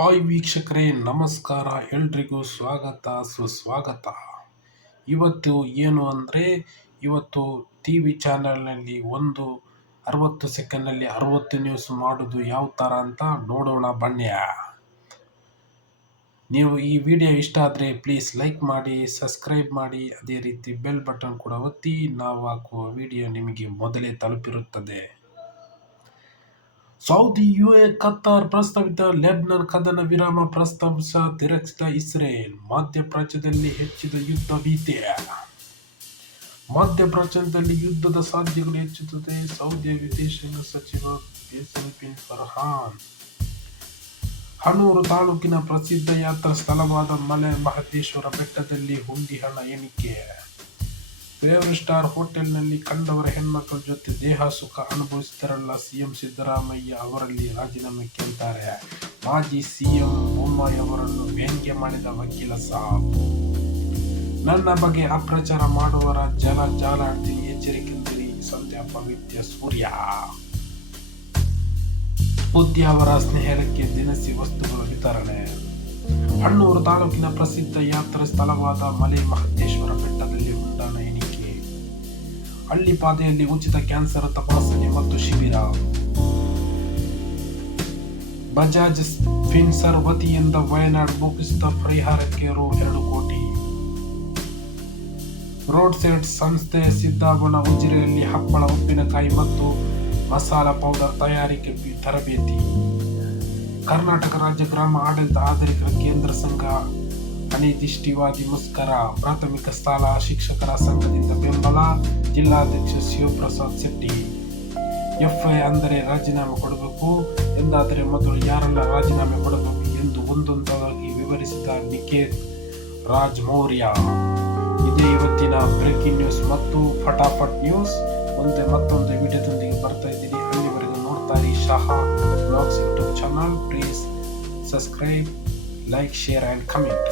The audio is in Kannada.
ಹಾಯ್ ವೀಕ್ಷಕರೇ, ನಮಸ್ಕಾರ. ಎಲ್ರಿಗೂ ಸ್ವಾಗತ ಸುಸ್ವಾಗತ. ಇವತ್ತು ಏನು ಅಂದರೆ, ಇವತ್ತು ಟಿ ವಿ ಚಾನಲ್ನಲ್ಲಿ 60 ಸೆಕೆಂಡ್ನಲ್ಲಿ 60 ನ್ಯೂಸ್ ಮಾಡೋದು ಯಾವ ಥರ ಅಂತ ನೋಡೋಣ ಬನ್ನಿ. ನೀವು ಈ ವಿಡಿಯೋ ಇಷ್ಟ ಆದರೆ ಪ್ಲೀಸ್ ಲೈಕ್ ಮಾಡಿ, ಸಬ್ಸ್ಕ್ರೈಬ್ ಮಾಡಿ, ಅದೇ ರೀತಿ ಬೆಲ್ ಬಟನ್ ಕೂಡ ಒತ್ತಿ. ನಾವು ಹಾಕುವ ವಿಡಿಯೋ ನಿಮಗೆ ಮೊದಲೇ ತಲುಪಿರುತ್ತದೆ. ಸೌದಿ, ಯುಎ, ಕತಾರ್ ಪ್ರಸ್ತಾವಿತ ಲೆಬನಾನ್ ಕದನ ವಿರಾಮ ತಿರಸ್ಕರಿಸಿದ ಇಸ್ರೇಲ್. ಮಧ್ಯಪ್ರಾಚ್ಯದಲ್ಲಿ ಹೆಚ್ಚಿದ ಯುದ್ಧ ಭೀತಿ. ಮಧ್ಯಪ್ರಾಚ್ಯದಲ್ಲಿ ಯುದ್ಧದ ಸಾಧ್ಯತೆಗಳು ಹೆಚ್ಚುತ್ತದೆ. ಸೌದಿಯ ವಿದೇಶಾಂಗ ಸಚಿವ ಬೇಸಲ್ ಬಿನ್ ಫರ್ಹಾನ್. ಹನೂರು ತಾಲೂಕಿನ ಪ್ರಸಿದ್ಧ ಯಾತ್ರಾ ಸ್ಥಳವಾದ ಮಲೆ ಮಹದೇಶ್ವರ ಬೆಟ್ಟದಲ್ಲಿ ಹುಂಡಿ ಹಣ ಎಣಿಕೆ. 5 ಸ್ಟಾರ್ ಹೋಟೆಲ್ನಲ್ಲಿ ಕಂಡವರ ಹೆಣ್ಮಕ್ಳ ಜೊತೆ ದೇಹ ಸುಖ ಅನುಭವಿಸಿದರಲ್ಲ ಸಿಎಂ ಸಿದ್ದರಾಮಯ್ಯ ಅವರಲ್ಲಿ ರಾಜೀನಾಮೆ ಕೇಳ್ತಾರೆ. ಮಾಜಿ ಸಿಎಂ ಬೊಮ್ಮಾಯಿ ಅವರನ್ನು ವ್ಯಂಗ್ಯ ಮಾಡಿದ ವಕೀಲ ಸಾಬ್. ನನ್ನ ಬಗ್ಗೆ ಅಪ್ರಚಾರ ಮಾಡುವವರ ಜಾಲಾಡ್ತೀನಿ, ಎಚ್ಚರಿಕೆಯಿಂದಿರಿ. ಸಂಧ್ಯಾ ಪವಿತ್ಯ ಸೂರ್ಯ. ಬುದ್ಧಿ ಅವರ ಸ್ನೇಹಿತರಿಗೆ ದಿನಸಿ ವಸ್ತುಗಳ ವಿತರಣೆ. ಹಣ್ಣೂರು ತಾಲೂಕಿನ ಪ್ರಸಿದ್ಧ ಯಾತ್ರಾ ಸ್ಥಳವಾದ ಮಲೆ ಮಹದೇಶ್ವರ ಬೆಟ್ಟದಲ್ಲಿ ಹುಂಡನ ಎಣಿಕೆ. ಹಳ್ಳಿಪಾದೆಯಲ್ಲಿ ಉಚಿತ ಕ್ಯಾನ್ಸರ್ ತಪಾಸಣೆ ಮತ್ತು ಶಿಬಿರ. ಬಜಾಜ್ ಫಿನ್ಸರ್ ವತಿಯಿಂದ ವಯನಾಡ್ ಭೂಕುಸಿತ ಪರಿಹಾರಕ್ಕೆ ರೂ. 2 ಕೋಟಿ. ರೋಡ್ ಸೈಡ್ ಸಂಸ್ಥೆ ಸಿದ್ದಾಬನ ಉಜಿರೆಯಲ್ಲಿ ಹಪ್ಪಳ, ಉಪ್ಪಿನಕಾಯಿ ಮತ್ತು ಮಸಾಲಾ ಪೌಡರ್ ತಯಾರಿಕೆ ತರಬೇತಿ. ಕರ್ನಾಟಕ ರಾಜ್ಯ ಗ್ರಾಮ ಆಡಳಿತ ಆಧಾರಿತ ಕೇಂದ್ರ ಸಂಘ ಅನಿರ್ದಿಷ್ಟಾವಧಿ ಮುಷ್ಕರ. ಪ್ರಾಥಮಿಕ ಶಾಲಾ ಶಿಕ್ಷಕರ ಸಂಘದಿಂದ ಬೆಂಬಲ. ಜಿಲ್ಲಾಧ್ಯಕ್ಷ ಶಿವಪ್ರಸಾದ್ ಶೆಟ್ಟಿ. ಎಫ್ಐ ಅಂದರೆ ರಾಜೀನಾಮೆ ಕೊಡಬೇಕು ಎಂದಾದರೆ ಮೊದಲು ಯಾರೆಲ್ಲ ರಾಜೀನಾಮೆ ಕೊಡಬೇಕು ಎಂದು ಒಂದೊಂದಾಗಿ ವಿವರಿಸಿದ ನಿಖೇತ್ ರಾಜ್ ಮೌರ್ಯ. ಇದೇ ಇವತ್ತಿನ ಬ್ರೇಕಿಂಗ್ ನ್ಯೂಸ್ ಮತ್ತು ಫಟಾಫಟ್ ನ್ಯೂಸ್. ಮತ್ತೊಂದು ವಿಡಿಯೋದೊಂದಿಗೆ ಬರ್ತಾ ಇದ್ದೀನಿ. ಅಲ್ಲಿವರೆಗೂ ನೋಡ್ತಾ ಇರಿ Shaha blogs YouTube channel. Please subscribe, like, share and comment.